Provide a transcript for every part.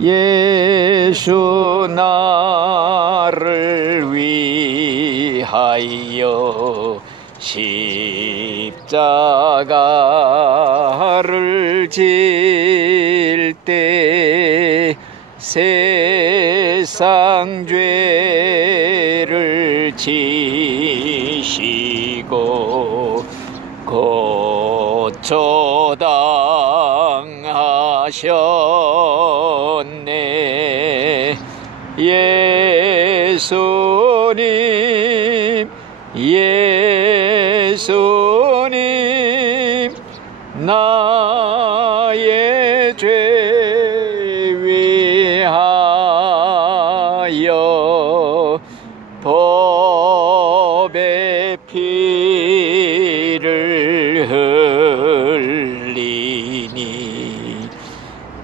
예수 나를 위하여 십자가를 질 때 세상 죄를 지시고 고초당하셨네. 예수님 예수님 나의 죄 위하여 법의 피를 흘리니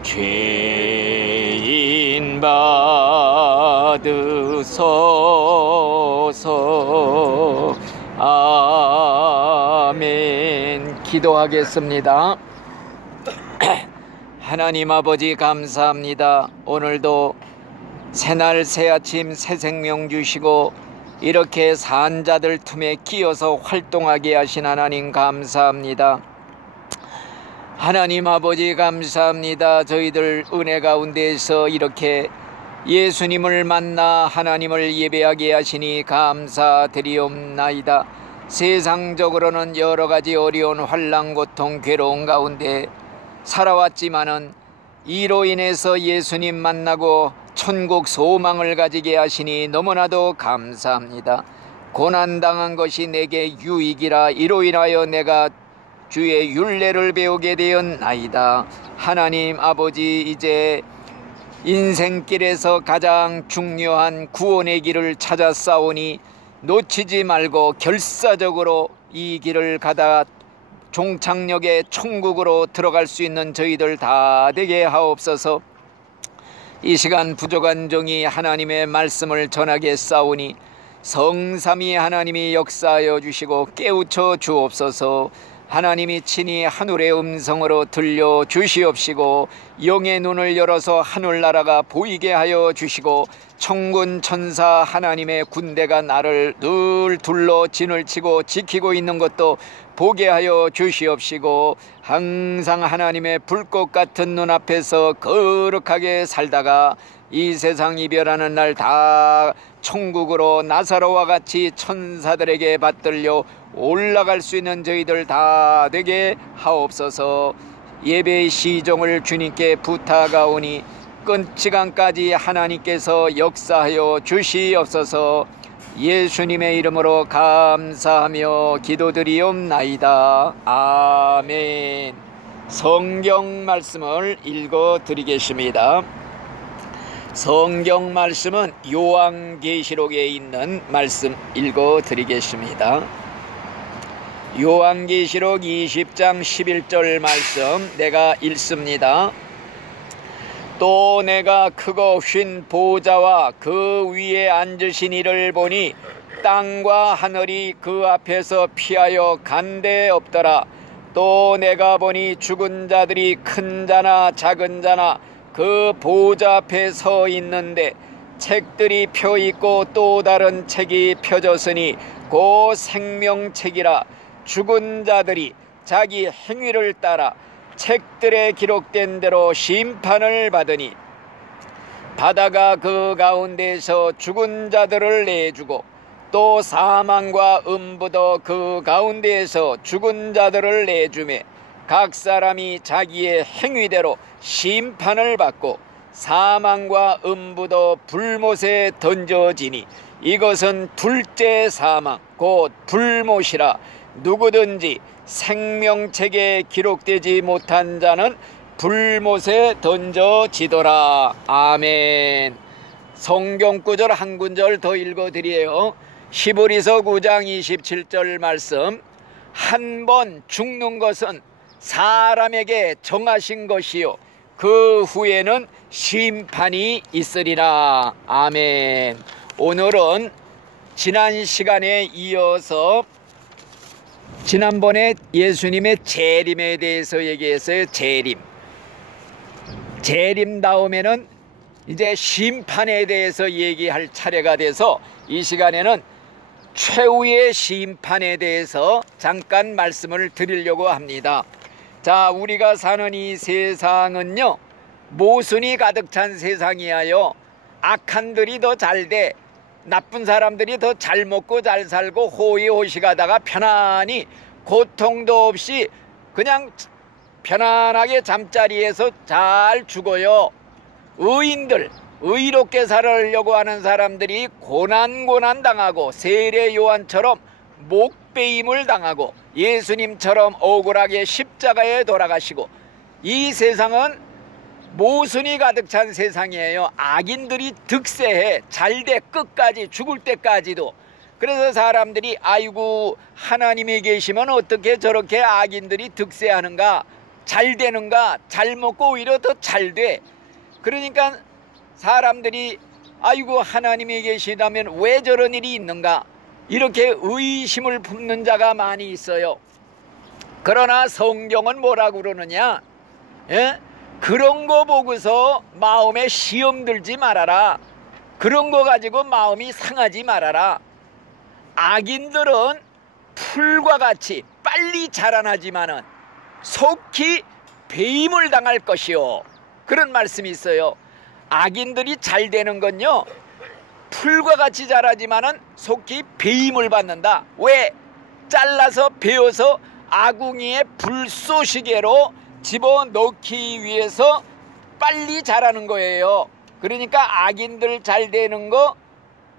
죄인 받으소서. 아멘. 기도하겠습니다. 하나님 아버지 감사합니다. 오늘도 새날 새아침 새 생명 주시고 이렇게 산자들 틈에 끼어서 활동하게 하신 하나님 감사합니다. 하나님 아버지 감사합니다. 저희들 은혜 가운데에서 이렇게 예수님을 만나 하나님을 예배하게 하시니 감사드리옵나이다. 세상적으로는 여러가지 어려운 환난 고통 괴로운 가운데 살아왔지만은 이로 인해서 예수님 만나고 천국 소망을 가지게 하시니 너무나도 감사합니다. 고난당한 것이 내게 유익이라 이로 인하여 내가 주의 율례를 배우게 되었나이다. 하나님 아버지, 이제 인생길에서 가장 중요한 구원의 길을 찾아 싸우니 놓치지 말고 결사적으로 이 길을 가다 종착역에 천국으로 들어갈 수 있는 저희들 다 되게 하옵소서. 이 시간 부족한 종이 하나님의 말씀을 전하게 싸우니 성삼위 하나님이 역사하여 주시고 깨우쳐 주옵소서. 하나님이 친히 하늘의 음성으로 들려 주시옵시고 영의 눈을 열어서 하늘나라가 보이게 하여 주시고 천군 천사 하나님의 군대가 나를 늘 둘러 진을 치고 지키고 있는 것도 보게 하여 주시옵시고 항상 하나님의 불꽃 같은 눈앞에서 거룩하게 살다가 이 세상 이별하는 날 다 천국으로 나사로와 같이 천사들에게 받들려 올라갈 수 있는 저희들 다 되게 하옵소서. 예배의 시종을 주님께 부탁하오니 끝시간까지 하나님께서 역사하여 주시옵소서. 예수님의 이름으로 감사하며 기도드리옵나이다. 아멘. 성경 말씀을 읽어드리겠습니다. 성경 말씀은 요한계시록에 있는 말씀 읽어드리겠습니다. 요한계시록 20장 11절 말씀 내가 읽습니다. 또 내가 크고 쉰 보좌와 그 위에 앉으신 이를 보니 땅과 하늘이 그 앞에서 피하여 간데 없더라. 또 내가 보니 죽은 자들이 큰 자나 작은 자나 그 보좌 앞에 서 있는데 책들이 펴 있고 또 다른 책이 펴졌으니 그 생명책이라. 죽은 자들이 자기 행위를 따라 책들에 기록된 대로 심판을 받으니 바다가 그 가운데에서 죽은 자들을 내주고 또 사망과 음부도 그 가운데에서 죽은 자들을 내주매 각 사람이 자기의 행위대로 심판을 받고 사망과 음부도 불못에 던져지니 이것은 둘째 사망 곧 불못이라. 누구든지 생명책에 기록되지 못한 자는 불못에 던져지더라. 아멘. 성경 구절 한 구절 더 읽어드려요. 히브리서 9장 27절 말씀. 한 번 죽는 것은 사람에게 정하신 것이요 그 후에는 심판이 있으리라. 아멘. 오늘은 지난 시간에 이어서 지난번에 예수님의 재림에 대해서 얘기했어요. 재림 재림 다음에는 이제 심판에 대해서 얘기할 차례가 돼서 이 시간에는 최후의 심판에 대해서 잠깐 말씀을 드리려고 합니다. 자, 우리가 사는 이 세상은요, 모순이 가득 찬 세상이야요. 악한들이 더 잘돼 나쁜 사람들이 더 잘 먹고 잘 살고 호의호식하다가 편안히 고통도 없이 그냥 편안하게 잠자리에서 잘 죽어요. 의인들, 의롭게 살으려고 하는 사람들이 고난 당하고 세례 요한처럼 목베임을 당하고 예수님처럼 억울하게 십자가에 돌아가시고, 이 세상은 모순이 가득 찬 세상이에요. 악인들이 득세해 잘돼 끝까지 죽을 때까지도. 그래서 사람들이 아이고 하나님이 계시면 어떻게 저렇게 악인들이 득세하는가, 잘 되는가, 잘 먹고 오히려 더 잘 돼. 그러니까 사람들이 아이고 하나님이 계시다면 왜 저런 일이 있는가, 이렇게 의심을 품는 자가 많이 있어요. 그러나 성경은 뭐라고 그러느냐, 예? 그런 거 보고서 마음에 시험 들지 말아라. 그런 거 가지고 마음이 상하지 말아라. 악인들은 풀과 같이 빨리 자라나지만은 속히 배임을 당할 것이요, 그런 말씀이 있어요. 악인들이 잘 되는 건요, 풀과 같이 자라지만은 속히 배임을 받는다. 왜? 잘라서 베어서 아궁이에 불쏘시개로 집어넣기 위해서 빨리 자라는 거예요. 그러니까 악인들 잘 되는 거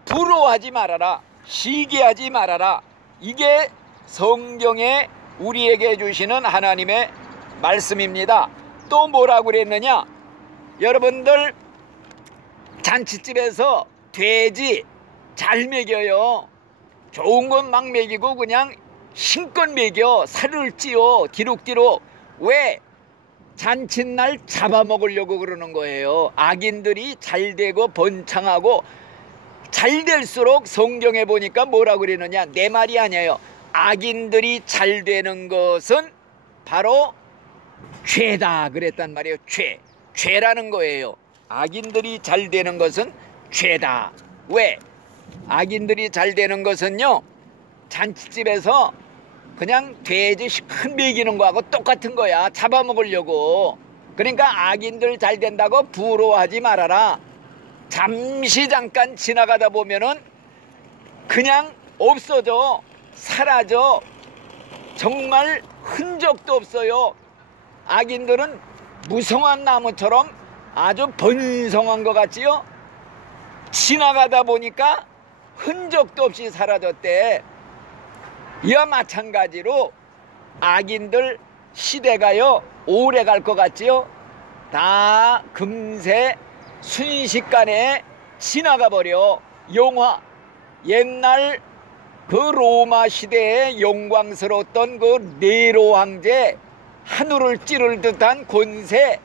부러워하지 말아라. 시기하지 말아라. 이게 성경에 우리에게 주시는 하나님의 말씀입니다. 또 뭐라고 그랬느냐, 여러분들 잔치집에서 돼지 잘 먹여요. 좋은 건 막 먹이고 그냥 신껏 먹여. 살을 찌요 디룩디룩. 왜? 잔칫날 잡아먹으려고 그러는 거예요. 악인들이 잘 되고 번창하고 잘 될수록 성경에 보니까 뭐라고 그러느냐, 내 말이 아니에요. 악인들이 잘 되는 것은 바로 죄다 그랬단 말이에요. 죄라는 거예요. 악인들이 잘 되는 것은 죄다. 왜? 악인들이 잘 되는 것은요, 잔치집에서 그냥 돼지 큰 먹이는 거하고 똑같은 거야. 잡아먹으려고. 그러니까 악인들 잘 된다고 부러워하지 말아라. 잠깐 지나가다 보면은 그냥 없어져, 사라져. 정말 흔적도 없어요. 악인들은 무성한 나무처럼 아주 번성한 것 같지요? 지나가다 보니까 흔적도 없이 사라졌대. 이와 마찬가지로 악인들 시대가요, 오래 갈 것 같지요? 다 금세 순식간에 지나가 버려. 영화, 옛날 그 로마 시대에 영광스러웠던 그 네로 황제, 하늘을 찌를 듯한 권세,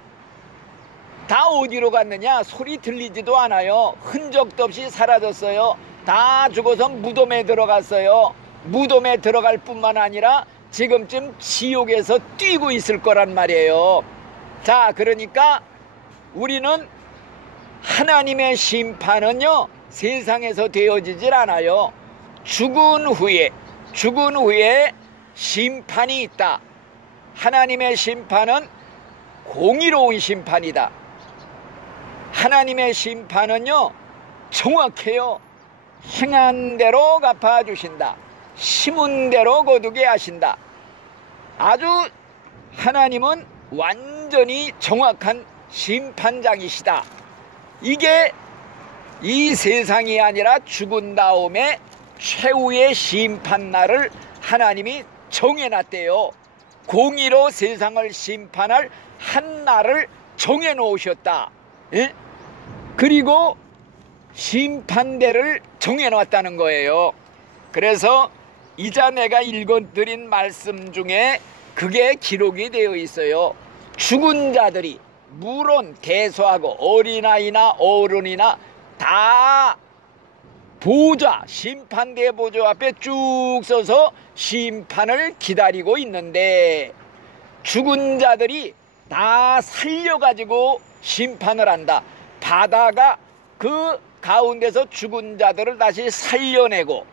다 어디로 갔느냐? 소리 들리지도 않아요. 흔적도 없이 사라졌어요. 다 죽어서 무덤에 들어갔어요. 무덤에 들어갈 뿐만 아니라 지금쯤 지옥에서 뛰고 있을 거란 말이에요. 자, 그러니까 우리는 하나님의 심판은요, 세상에서 되어지질 않아요. 죽은 후에 심판이 있다. 하나님의 심판은 공의로운 심판이다. 하나님의 심판은요, 정확해요. 행한 대로 갚아주신다. 심은 대로 거두게 하신다. 아주 하나님은 완전히 정확한 심판장이시다. 이게 이 세상이 아니라 죽은 다음에 최후의 심판날을 하나님이 정해놨대요. 공의로 세상을 심판할 한 날을 정해놓으셨다. 예? 그리고 심판대를 정해놨다는 거예요. 그래서 이자 내가 읽어드린 말씀 중에 그게 기록이 되어 있어요. 죽은 자들이 물론 대소하고 어린아이나 어른이나 다 보좌, 심판대 보좌 앞에 쭉 서서 심판을 기다리고 있는데, 죽은 자들이 다 살려가지고 심판을 한다. 바다가 그 가운데서 죽은 자들을 다시 살려내고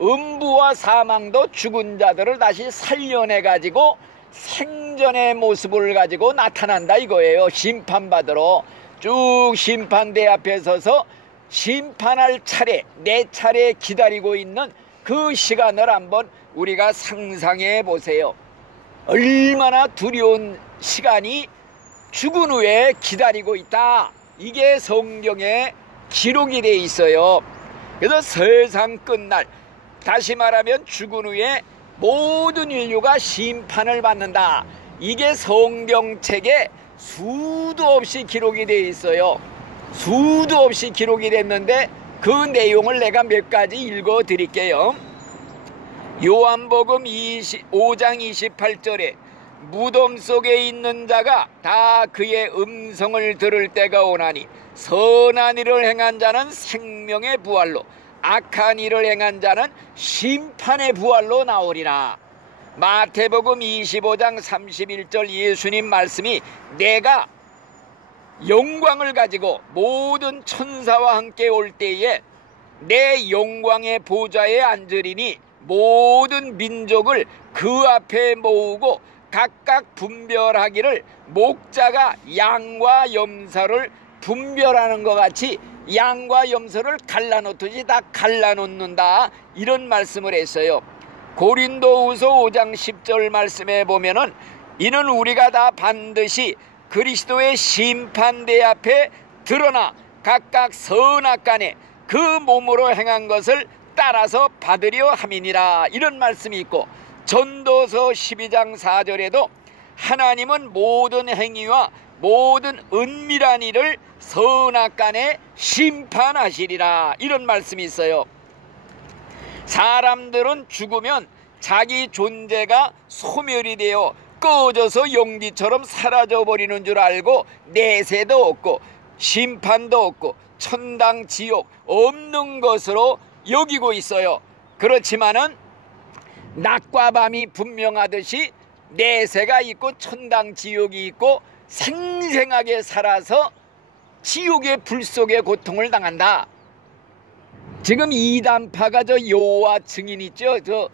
음부와 사망도 죽은 자들을 다시 살려내 가지고 생전의 모습을 가지고 나타난다 이거예요. 심판받으러 쭉 심판대 앞에 서서 심판할 차례, 내 차례 기다리고 있는 그 시간을 한번 우리가 상상해 보세요. 얼마나 두려운 시간이 죽은 후에 기다리고 있다. 이게 성경에 기록이 돼 있어요. 그래서 세상 끝날, 다시 말하면 죽은 후에 모든 인류가 심판을 받는다. 이게 성경책에 수도 없이 기록이 돼 있어요. 수도 없이 기록이 됐는데 그 내용을 내가 몇 가지 읽어 드릴게요. 요한복음 5장 28절에 무덤 속에 있는 자가 다 그의 음성을 들을 때가 오나니 선한 일을 행한 자는 생명의 부활로, 악한 일을 행한 자는 심판의 부활로 나오리라. 마태복음 25장 31절 예수님 말씀이 내가 영광을 가지고 모든 천사와 함께 올 때에 내 영광의 보좌에 앉으리니 모든 민족을 그 앞에 모으고 각각 분별하기를 목자가 양과 염소를 분별하는 것 같이 양과 염소를 갈라놓듯이 다 갈라놓는다. 이런 말씀을 했어요. 고린도후서 5장 10절 말씀에 보면은 이는 우리가 다 반드시 그리스도의 심판대 앞에 드러나 각각 선악간에 그 몸으로 행한 것을 따라서 받으려 함이니라. 이런 말씀이 있고 전도서 12장 4절에도 하나님은 모든 행위와 모든 은밀한 일을 선악간에 심판하시리라. 이런 말씀이 있어요. 사람들은 죽으면 자기 존재가 소멸이 되어 꺼져서 연기처럼 사라져버리는 줄 알고 내세도 없고 심판도 없고 천당 지옥 없는 것으로 여기고 있어요. 그렇지만은 낮과 밤이 분명하듯이 내세가 있고 천당 지옥이 있고 생생하게 살아서 지옥의 불 속에 고통을 당한다. 지금 이단파가 저 여호와 증인 있죠? 저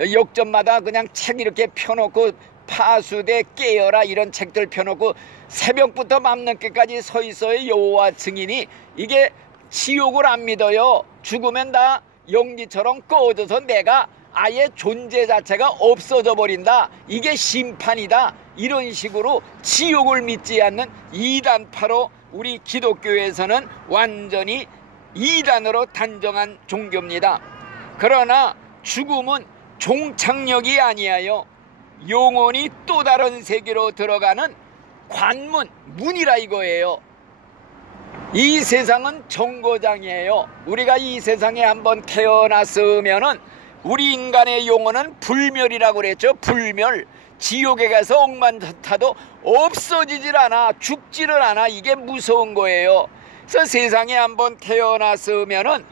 역전마다 그냥 책 이렇게 펴놓고 파수대 깨어라 이런 책들 펴놓고 새벽부터 밤늦게까지 서 있어요. 여호와 증인이. 이게 지옥을 안 믿어요. 죽으면 다 연기처럼 꺼져서 내가 아예 존재 자체가 없어져 버린다. 이게 심판이다. 이런 식으로 지옥을 믿지 않는 이단파로 우리 기독교에서는 완전히 이단으로 단정한 종교입니다. 그러나 죽음은 종착역이 아니에요. 영원히 또 다른 세계로 들어가는 관문, 문이라 이거예요. 이 세상은 정거장이에요. 우리가 이 세상에 한번 태어났으면은 우리 인간의 영혼은 불멸이라고 그랬죠. 불멸. 지옥에 가서 억만타도 없어지질 않아. 죽지를 않아. 이게 무서운 거예요. 그래서 세상에 한번 태어났으면은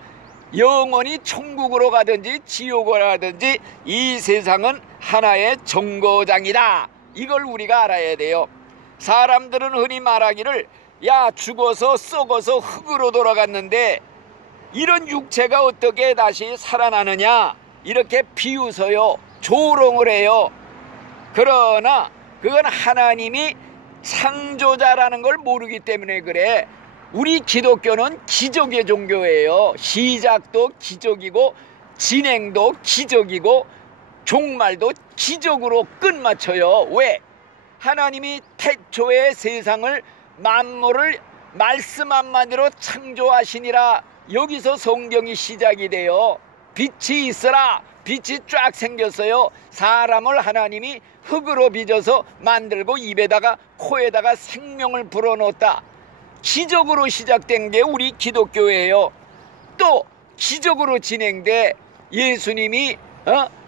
영원히 천국으로 가든지 지옥으로 가든지 이 세상은 하나의 정거장이다. 이걸 우리가 알아야 돼요. 사람들은 흔히 말하기를 야 죽어서 썩어서 흙으로 돌아갔는데 이런 육체가 어떻게 다시 살아나느냐 이렇게 비웃어요. 조롱을 해요. 그러나 그건 하나님이 창조자라는 걸 모르기 때문에 그래. 우리 기독교는 기적의 종교예요. 시작도 기적이고 진행도 기적이고 종말도 기적으로 끝마쳐요. 왜? 하나님이 태초에 세상을 만물을 말씀 한마디로 창조하시니라. 여기서 성경이 시작이 돼요. 빛이 있어라. 빛이 쫙 생겼어요. 사람을 하나님이 흙으로 빚어서 만들고 입에다가 코에다가 생명을 불어넣었다. 기적으로 시작된 게 우리 기독교예요. 또 기적으로 진행돼 예수님이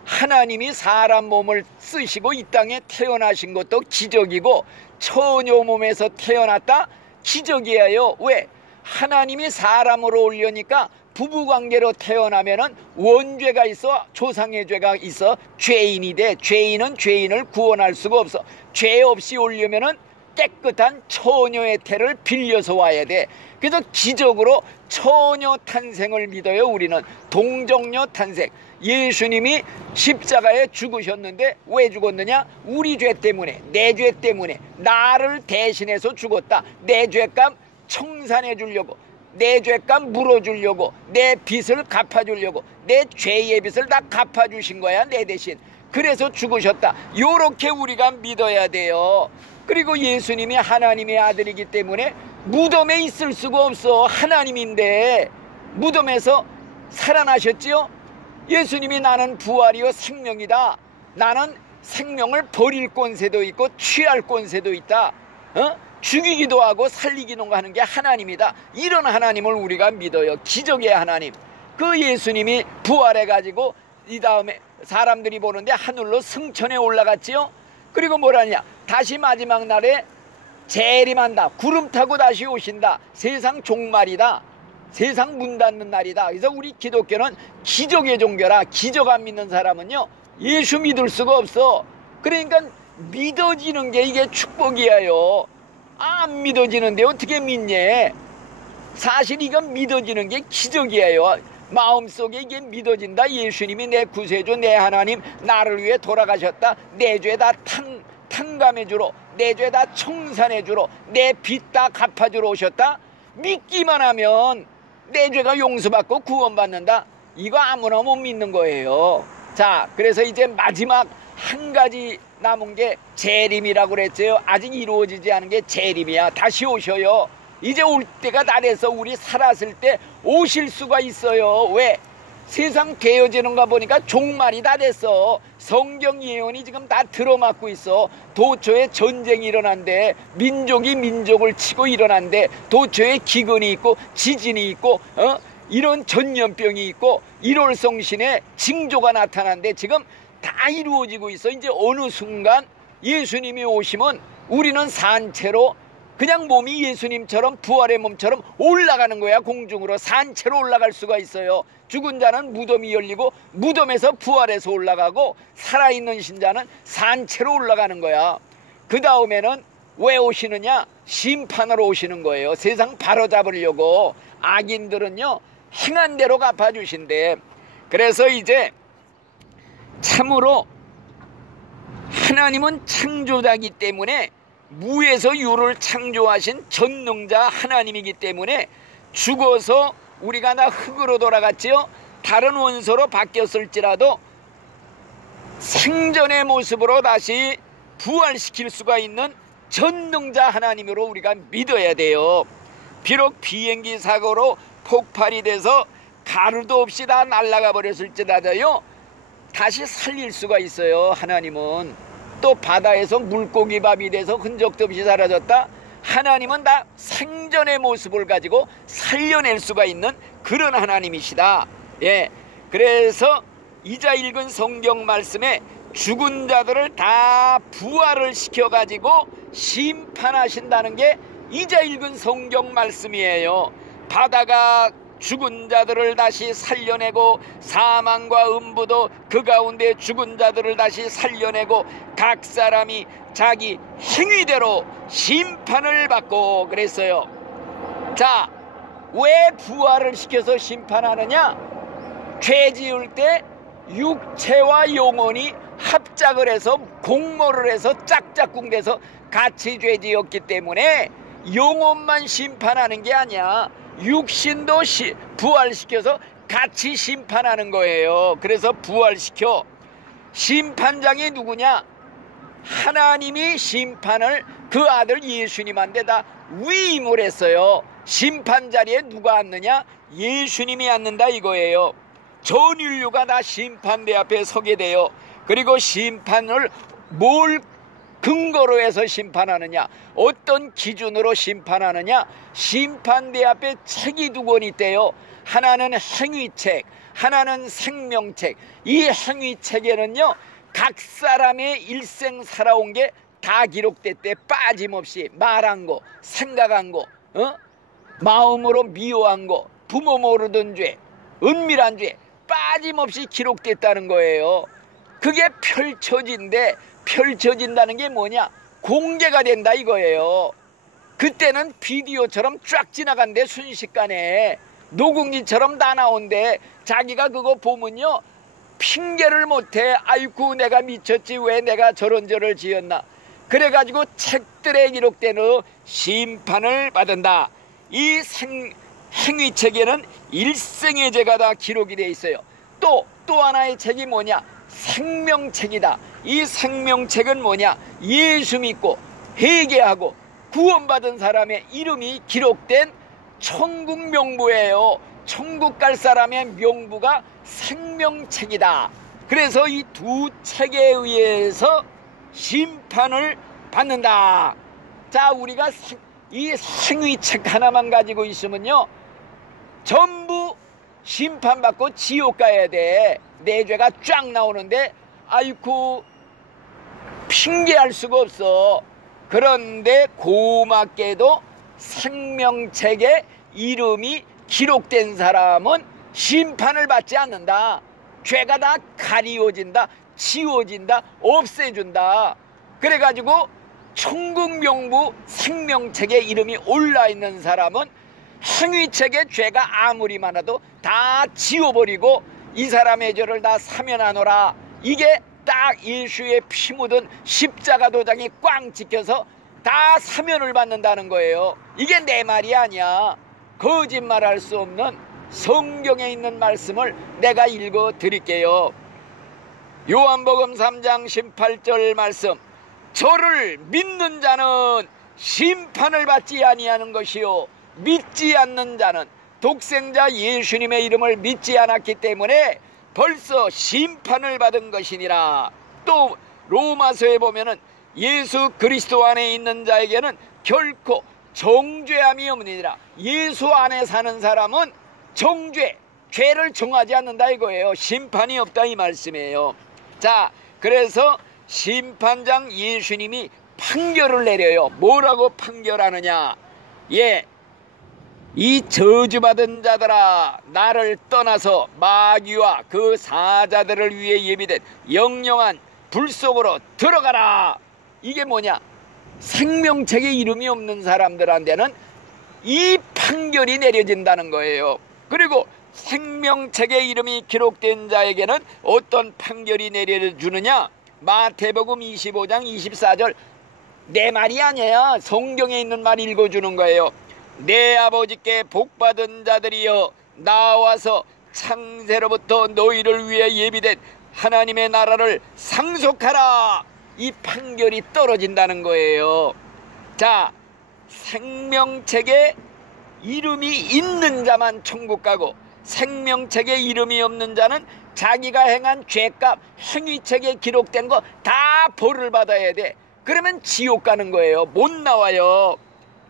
하나님이 사람 몸을 쓰시고 이 땅에 태어나신 것도 기적이고 처녀 몸에서 태어났다 기적이에요. 왜? 하나님이 사람으로 올려니까 부부관계로 태어나면은 원죄가 있어 조상의 죄가 있어 죄인이 돼. 죄인은 죄인을 구원할 수가 없어. 죄 없이 올려면은 깨끗한 처녀의 태를 빌려서 와야 돼. 그래서 기적으로 처녀 탄생을 믿어요. 우리는 동정녀 탄생. 예수님이 십자가에 죽으셨는데 왜 죽었느냐? 우리 죄 때문에, 내 죄 때문에 나를 대신해서 죽었다. 내 죄값 청산해 주려고, 내 죄값 물어주려고, 내 빚을 갚아주려고, 내 죄의 빚을 다 갚아주신 거야, 내 대신. 그래서 죽으셨다. 요렇게 우리가 믿어야 돼요. 그리고 예수님이 하나님의 아들이기 때문에 무덤에 있을 수가 없어. 하나님인데 무덤에서 살아나셨지요? 예수님이 나는 부활이요 생명이다. 나는 생명을 버릴 권세도 있고 취할 권세도 있다. 죽이기도 하고 살리기도 하는 게 하나님이다. 이런 하나님을 우리가 믿어요. 기적의 하나님. 그 예수님이 부활해가지고 이 다음에 사람들이 보는데 하늘로 승천해 올라갔지요. 그리고 뭐라냐? 다시 마지막 날에 재림한다. 구름 타고 다시 오신다. 세상 종말이다. 세상 문 닫는 날이다. 그래서 우리 기독교는 기적의 종교라. 기적 안 믿는 사람은요 예수 믿을 수가 없어. 그러니까 믿어지는 게 이게 축복이에요. 안 믿어지는데 어떻게 믿니? 사실 이건 믿어지는 게 기적이에요. 마음속에 이게 믿어진다. 예수님이 내 구세주, 내 하나님, 나를 위해 돌아가셨다. 내 죄 다 탕감해 주러, 내 죄 다 청산해 주러, 내 빚 다 갚아주러 오셨다. 믿기만 하면 내 죄가 용서받고 구원받는다. 이거 아무나 못 믿는 거예요. 자, 그래서 이제 마지막 한 가지 남은 게 재림이라고 그랬어요. 아직 이루어지지 않은 게 재림이야. 다시 오셔요. 이제 올 때가 다 돼서 우리 살았을 때 오실 수가 있어요. 왜? 세상 되어지는가 보니까 종말이 다 됐어. 성경 예언이 지금 다 들어맞고 있어. 도처에 전쟁이 일어난대. 민족이 민족을 치고 일어난대. 도처에 기근이 있고 지진이 있고 이런 전염병이 있고 1월 성신에 징조가 나타난대. 지금 다 이루어지고 있어. 이제 어느 순간 예수님이 오시면 우리는 산채로 그냥 몸이 예수님처럼 부활의 몸처럼 올라가는 거야. 공중으로 산채로 올라갈 수가 있어요. 죽은 자는 무덤이 열리고 무덤에서 부활해서 올라가고 살아있는 신자는 산채로 올라가는 거야. 그 다음에는 왜 오시느냐? 심판으로 오시는 거예요. 세상 바로잡으려고. 악인들은요 행한 대로 갚아주신대. 그래서 이제 참으로 하나님은 창조자이기 때문에 무에서 유를 창조하신 전능자 하나님이기 때문에 죽어서 우리가 다 흙으로 돌아갔지요. 다른 원소로 바뀌었을지라도 생전의 모습으로 다시 부활시킬 수가 있는 전능자 하나님으로 우리가 믿어야 돼요. 비록 비행기 사고로 폭발이 돼서 가루도 없이 다 날아가 버렸을지라도요 다시 살릴 수가 있어요. 하나님은 또 바다에서 물고기 밥이 돼서 흔적도 없이 사라졌다. 하나님은 다 생전의 모습을 가지고 살려낼 수가 있는 그런 하나님이시다. 예, 그래서 이자 읽은 성경 말씀에 죽은 자들을 다 부활을 시켜가지고 심판하신다는 게 이자 읽은 성경 말씀이에요. 바다가 죽은 자들을 다시 살려내고 사망과 음부도 그 가운데 죽은 자들을 다시 살려내고 각 사람이 자기 행위대로 심판을 받고 그랬어요. 자, 왜 부활을 시켜서 심판하느냐? 죄 지을 때 육체와 영혼이 합작을 해서 공모를 해서 짝짝꿍 돼서 같이 죄 지었기 때문에 영혼만 심판하는 게 아니야. 육신도 부활시켜서 같이 심판하는 거예요. 그래서 부활시켜. 심판장이 누구냐? 하나님이 심판을 그 아들 예수님한테 다 위임을 했어요. 심판 자리에 누가 앉느냐? 예수님이 앉는다 이거예요. 전 인류가 다 심판대 앞에 서게 돼요. 그리고 심판을 뭘 근거로 해서 심판하느냐? 어떤 기준으로 심판하느냐? 심판대 앞에 책이 두 권 있대요. 하나는 행위책, 하나는 생명책. 이 행위책에는요 각 사람의 일생 살아온 게 다 기록됐대. 빠짐없이 말한 거, 생각한 거, 마음으로 미워한 거, 부모 모르던 죄, 은밀한 죄 빠짐없이 기록됐다는 거예요. 그게 펼쳐진다는 게 뭐냐? 공개가 된다 이거예요. 그때는 비디오처럼 쫙 지나간대. 순식간에 녹음기처럼 다 나온대. 자기가 그거 보면요 핑계를 못해. 아이고 내가 미쳤지, 왜 내가 저런 죄를 지었나. 그래가지고 책들에 기록되는 심판을 받는다. 이 행위책에는 일생의 죄가 다 기록이 되어 있어요. 또 하나의 책이 뭐냐, 생명책이다. 이 생명책은 뭐냐, 예수 믿고 회개하고 구원받은 사람의 이름이 기록된 천국 명부예요. 천국 갈 사람의 명부가 생명책이다. 그래서 이 두 책에 의해서 심판을 받는다. 자, 우리가 이 행위책 하나만 가지고 있으면요 전부 심판받고 지옥 가야 돼. 내 죄가 쫙 나오는데 아이쿠 핑계할 수가 없어. 그런데 고맙게도 생명책에 이름이 기록된 사람은 심판을 받지 않는다. 죄가 다 가리워진다, 지워진다, 없애준다. 그래가지고 천국 명부 생명책에 이름이 올라있는 사람은 행위책에 죄가 아무리 많아도 다 지워버리고 이 사람의 죄를 다 사면하노라. 이게 딱 예수의 피 묻은 십자가 도장이 꽝 찍혀서 다 사면을 받는다는 거예요. 이게 내 말이 아니야. 거짓말할 수 없는 성경에 있는 말씀을 내가 읽어 드릴게요. 요한복음 3장 18절 말씀. 저를 믿는 자는 심판을 받지 아니하는 것이요 믿지 않는 자는 독생자 예수님의 이름을 믿지 않았기 때문에 벌써 심판을 받은 것이니라. 또 로마서에 보면은 예수 그리스도 안에 있는 자에게는 결코 정죄함이 없느니라. 예수 안에 사는 사람은 죄를 정하지 않는다 이거예요. 심판이 없다 이 말씀이에요. 자, 그래서 심판장 예수님이 판결을 내려요. 뭐라고 판결하느냐. 이 저주받은 자들아, 나를 떠나서 마귀와 그 사자들을 위해 예비된 영영한 불 속으로 들어가라. 이게 뭐냐, 생명책에 이름이 없는 사람들한테는 이 판결이 내려진다는 거예요. 그리고 생명책에 이름이 기록된 자에게는 어떤 판결이 내려주느냐. 마태복음 25장 24절. 내 말이 아니야. 성경에 있는 말 읽어주는 거예요. 내 아버지께 복받은 자들이여, 나와서 창세로부터 너희를 위해 예비된 하나님의 나라를 상속하라. 이 판결이 떨어진다는 거예요. 자, 생명책에 이름이 있는 자만 천국 가고 생명책에 이름이 없는 자는 자기가 행한 죄값 행위책에 기록된 거 다 벌을 받아야 돼. 그러면 지옥 가는 거예요. 못 나와요.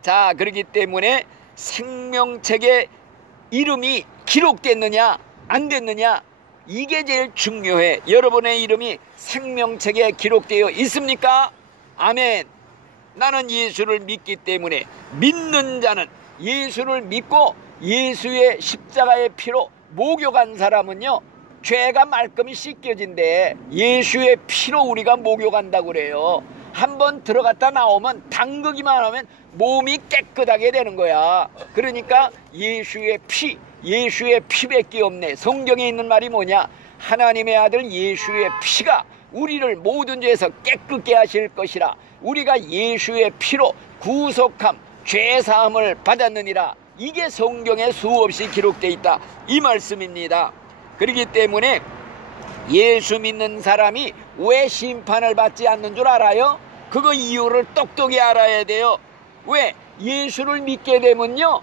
자, 그렇기 때문에 생명책에 이름이 기록됐느냐 안 됐느냐, 이게 제일 중요해. 여러분의 이름이 생명책에 기록되어 있습니까? 아멘. 나는 예수를 믿기 때문에 믿는 자는, 예수를 믿고 예수의 십자가의 피로 목욕한 사람은요 죄가 말끔히 씻겨진대. 예수의 피로 우리가 목욕한다고 그래요. 한번 들어갔다 나오면 담그기만 하면 몸이 깨끗하게 되는 거야. 그러니까 예수의 피밖에 없네. 성경에 있는 말이 뭐냐, 하나님의 아들 예수의 피가 우리를 모든 죄에서 깨끗게 하실 것이라. 우리가 예수의 피로 구속함, 죄사함을 받았느니라. 이게 성경에 수없이 기록되어 있다 이 말씀입니다. 그렇기 때문에 예수 믿는 사람이 왜 심판을 받지 않는 줄 알아요? 그거 이유를 똑똑히 알아야 돼요. 왜? 예수를 믿게 되면요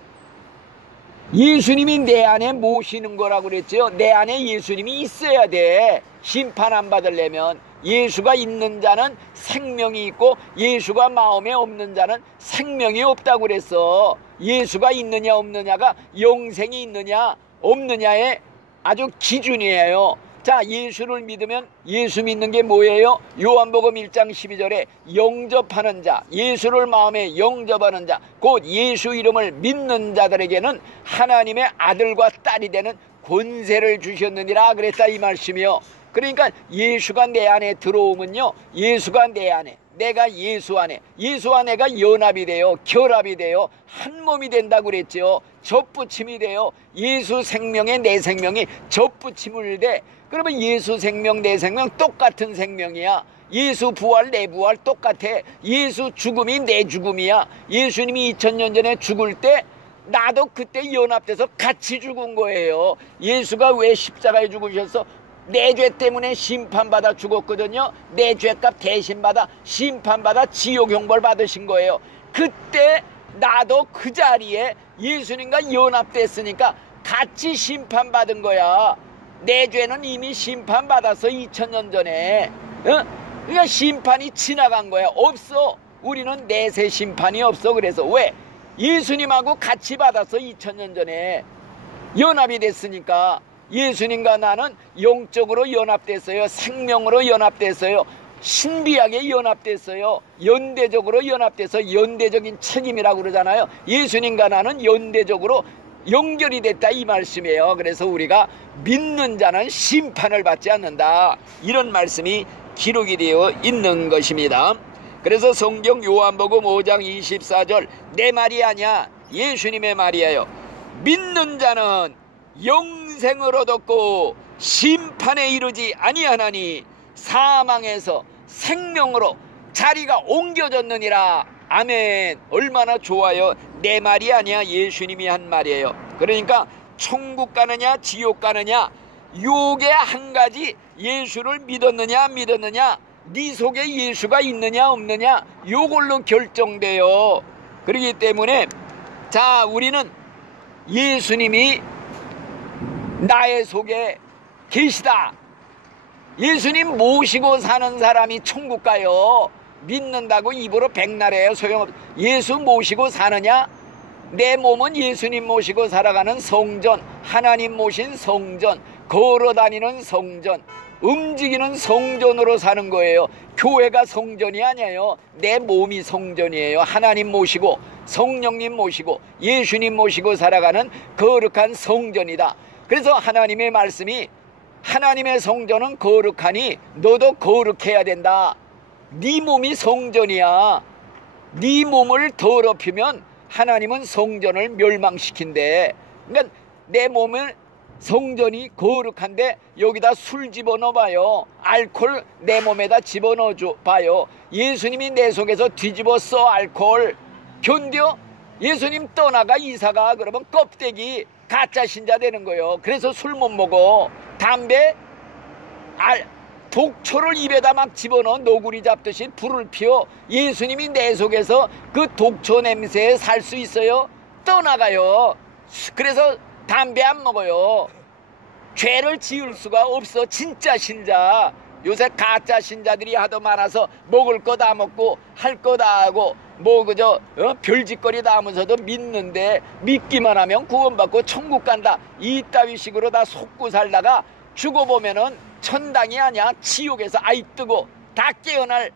예수님이 내 안에 모시는 거라고 그랬죠. 내 안에 예수님이 있어야 돼. 심판 안 받으려면. 예수가 있는 자는 생명이 있고 예수가 마음에 없는 자는 생명이 없다고 그랬어. 예수가 있느냐 없느냐가 영생이 있느냐 없느냐의 아주 기준이에요. 자, 예수를 믿으면 예수 믿는 게 뭐예요? 요한복음 1장 12절에 영접하는 자, 예수를 마음에 영접하는 자, 곧 예수 이름을 믿는 자들에게는 하나님의 아들과 딸이 되는 권세를 주셨느니라 그랬다 이 말씀이요. 그러니까 예수가 내 안에 들어오면요, 예수가 내 안에, 내가 예수 안에, 예수와 내가 연합이 돼요. 결합이 돼요. 한 몸이 된다고 그랬죠. 접붙임이 돼요. 예수 생명에 내 생명이 접붙임을 돼. 그러면 예수 생명 내 생명 똑같은 생명이야. 예수 부활 내 부활 똑같아. 예수 죽음이 내 죽음이야. 예수님이 2000년 전에 죽을 때 나도 그때 연합돼서 같이 죽은 거예요. 예수가 왜 십자가에 죽으셨어? 내 죄 때문에 심판받아 죽었거든요. 내 죄값 대신받아 심판받아 지옥 형벌 받으신 거예요. 그때 나도 그 자리에 예수님과 연합됐으니까 같이 심판받은 거야. 내 죄는 이미 심판받았어. 2000년 전에. 그러니까 심판이 지나간 거야. 없어. 우리는 내세 심판이 없어. 그래서 왜? 예수님하고 같이 받았어. 2000년 전에 연합이 됐으니까. 예수님과 나는 영적으로 연합됐어요. 생명으로 연합됐어요. 신비하게 연합됐어요. 연대적으로 연합돼서 연대적인 책임이라고 그러잖아요. 예수님과 나는 연대적으로 연결이 됐다 이 말씀이에요. 그래서 우리가 믿는 자는 심판을 받지 않는다, 이런 말씀이 기록이 되어 있는 것입니다. 그래서 성경 요한복음 5장 24절 내 말이 아니야, 예수님의 말이에요. 믿는 자는 영생을 얻었고 심판에 이르지 아니하나니 사망에서 생명으로 자리가 옮겨졌느니라. 아멘. 얼마나 좋아요. 내 말이 아니야, 예수님이 한 말이에요. 그러니까 천국 가느냐 지옥 가느냐 요게 한 가지, 예수를 믿었느냐 안 믿었느냐, 네 속에 예수가 있느냐 없느냐 요걸로 결정돼요. 그렇기 때문에 자, 우리는 예수님이 나의 속에 계시다. 예수님 모시고 사는 사람이 천국 가요. 믿는다고 입으로 백날해요. 소용없어. 예수 모시고 사느냐? 내 몸은 예수님 모시고 살아가는 성전, 하나님 모신 성전, 걸어다니는 성전, 움직이는 성전으로 사는 거예요. 교회가 성전이 아니에요. 내 몸이 성전이에요. 하나님 모시고 성령님 모시고 예수님 모시고 살아가는 거룩한 성전이다. 그래서 하나님의 말씀이 하나님의 성전은 거룩하니 너도 거룩해야 된다. 네 몸이 성전이야. 네 몸을 더럽히면 하나님은 성전을 멸망시킨대. 그러니까 내 몸을 성전이 거룩한데 여기다 술 집어넣어 봐요. 알코올 내 몸에다 집어넣어 봐요. 예수님이 내 속에서 뒤집어 써 알코올. 견뎌? 예수님 떠나가 이사가 그러면 껍데기 가짜 신자 되는 거예요. 그래서 술 못 먹어. 담배 독초를 입에다 막 집어넣어 너구리 잡듯이 불을 피워. 예수님이 내 속에서 그 독초 냄새에 살 수 있어요? 떠나가요. 그래서 담배 안 먹어요. 죄를 지을 수가 없어. 진짜 신자. 요새 가짜 신자들이 하도 많아서 먹을 거 다 먹고 할 거 다 하고 뭐 그저 별짓거리 다 하면서도 믿는데, 믿기만 하면 구원받고 천국 간다 이따위 식으로 다 속고 살다가 죽어보면은 천당이 아니야 지옥에서 아이 뜨고 다 깨어날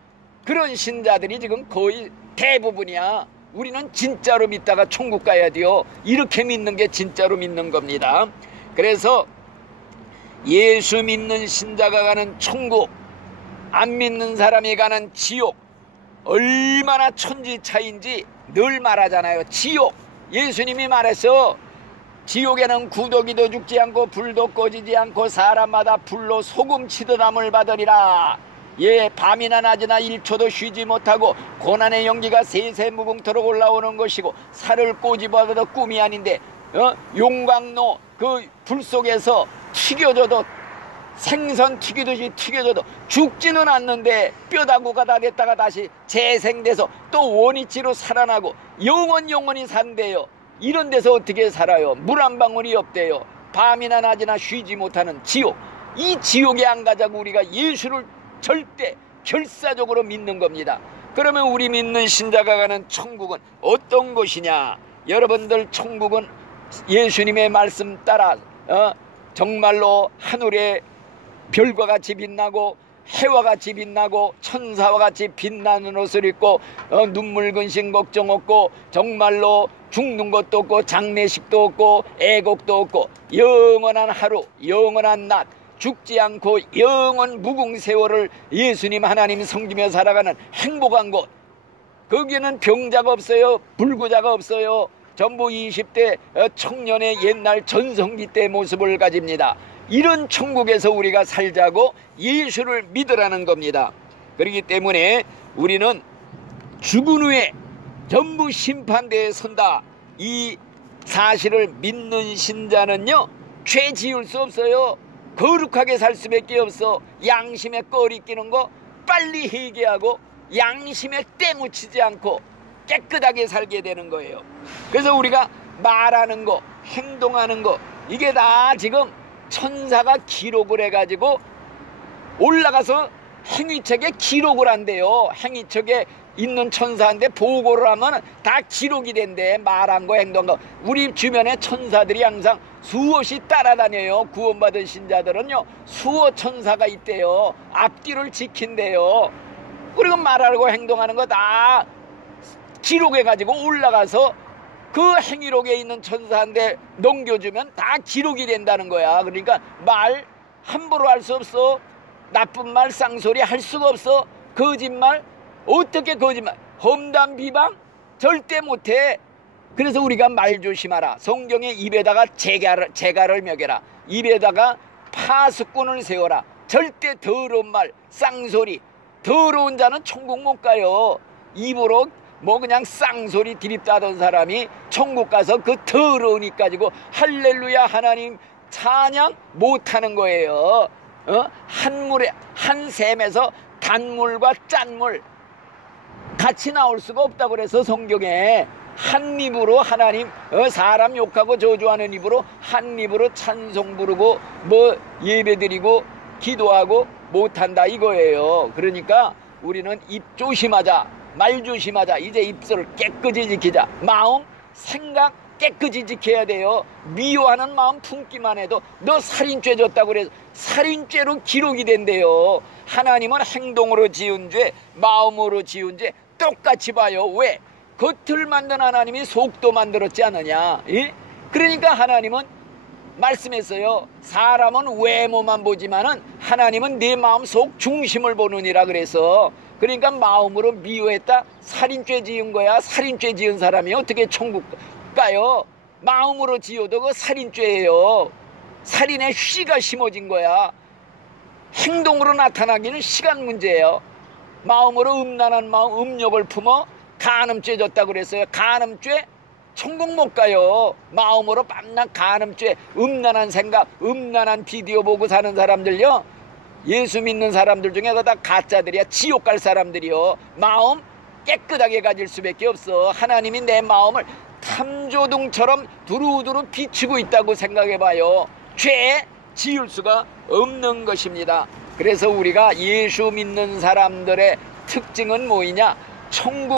그런 신자들이 지금 거의 대부분이야. 우리는 진짜로 믿다가 천국 가야 돼요. 이렇게 믿는 게 진짜로 믿는 겁니다. 그래서 예수 믿는 신자가 가는 천국, 안 믿는 사람이 가는 지옥, 얼마나 천지 차이인지 늘 말하잖아요. 지옥, 예수님이 말했어. 지옥에는 구더기도 죽지 않고 불도 꺼지지 않고 사람마다 불로 소금 치듯함을 받으리라. 예, 밤이나 낮이나 1초도 쉬지 못하고 고난의 연기가 세세 무궁토록 올라오는 것이고 살을 꼬집어도 꿈이 아닌데 용광로 그 불 속에서 튀겨져도 생선 튀기듯이 튀겨져도 죽지는 않는데 뼈다구가 다 됐다가 다시 재생돼서 또 원위치로 살아나고 영원히 산대요. 이런 데서 어떻게 살아요? 물 한 방울이 없대요. 밤이나 낮이나 쉬지 못하는 지옥. 이 지옥에 안 가자고 우리가 예수를 절대 결사적으로 믿는 겁니다. 그러면 우리 믿는 신자가 가는 천국은 어떤 곳이냐? 여러분들, 천국은 예수님의 말씀 따라 정말로 하늘에 별과 같이 빛나고 해와 같이 빛나고 천사와 같이 빛나는 옷을 입고 눈물 근심 걱정 없고 정말로 죽는 것도 없고 장례식도 없고 애곡도 없고 영원한 하루 영원한 낮 죽지 않고 영원 무궁세월을 예수님 하나님 섬기며 살아가는 행복한 곳, 거기에는 병자가 없어요. 불구자가 없어요. 전부 20대 청년의 옛날 전성기 때 모습을 가집니다. 이런 천국에서 우리가 살자고 예수를 믿으라는 겁니다. 그렇기 때문에 우리는 죽은 후에 전부 심판대에 선다, 이 사실을 믿는 신자는요, 죄 지을 수 없어요. 거룩하게 살 수밖에 없어. 양심에 꺼리 끼는 거 빨리 회개하고 양심에 때 묻히지 않고 깨끗하게 살게 되는 거예요. 그래서 우리가 말하는 거, 행동하는 거, 이게 다 지금 천사가 기록을 해가지고 올라가서 행위책에 기록을 한대요. 행위책에 있는 천사한테 보고를 하면 다 기록이 된대. 말한 거, 행동한 거. 우리 주변에 천사들이 항상 수없이 따라다녀요. 구원받은 신자들은요, 수호 천사가 있대요. 앞뒤를 지킨대요. 그리고 말하고 행동하는 거 다 기록해가지고 올라가서 그 행위록에 있는 천사한테 넘겨주면 다 기록이 된다는 거야. 그러니까 말 함부로 할 수 없어. 나쁜 말, 쌍소리 할 수가 없어. 거짓말, 어떻게 거짓말, 험담, 비방 절대 못해. 그래서 우리가 말 조심하라. 성경에 입에다가 재갈을 먹여라. 입에다가 파수꾼을 세워라. 절대 더러운 말, 쌍소리, 더러운 자는 천국 못 가요. 입으로 뭐 그냥 쌍소리 드립다던 사람이 천국 가서 그 더러운 입 가지고 할렐루야 하나님 찬양 못하는 거예요. 한 샘에서 단물과 짠물 같이 나올 수가 없다고 그래서 성경에 한 입으로 하나님 사람 욕하고 저주하는 입으로 한 입으로 찬송 부르고 뭐 예배드리고 기도하고 못한다 이거예요. 그러니까 우리는 입 조심하자, 말 조심하자. 이제 입술을 깨끗이 지키자. 마음, 생각 깨끗이 지켜야 돼요. 미워하는 마음 품기만 해도 너 살인죄 졌다고 그래서 살인죄로 기록이 된대요. 하나님은 행동으로 지은 죄, 마음으로 지은 죄 똑같이 봐요. 왜? 겉을 만든 하나님이 속도 만들었지 않느냐. 예? 그러니까 하나님은 말씀했어요. 사람은 외모만 보지만은 하나님은 내 마음 속 중심을 보느니라 그래서. 그러니까 마음으로 미워했다, 살인죄 지은 거야. 살인죄 지은 사람이 어떻게 천국 가요? 마음으로 지어도 그 살인죄예요. 살인의 씨가 심어진 거야. 행동으로 나타나기는 시간 문제예요. 마음으로 음란한 마음, 음욕을 품어 간음죄 졌다고 그랬어요. 간음죄 천국 못 가요. 마음으로 밤낮 간음죄, 음란한 생각, 음란한 비디오 보고 사는 사람들요, 예수 믿는 사람들 중에 다 가짜들이야. 지옥 갈 사람들이요. 마음 깨끗하게 가질 수밖에 없어. 하나님이 내 마음을 탐조등처럼 두루두루 비추고 있다고 생각해봐요. 죄 지을 수가 없는 것입니다. 그래서 우리가 예수 믿는 사람들의 특징은 뭐이냐? 천국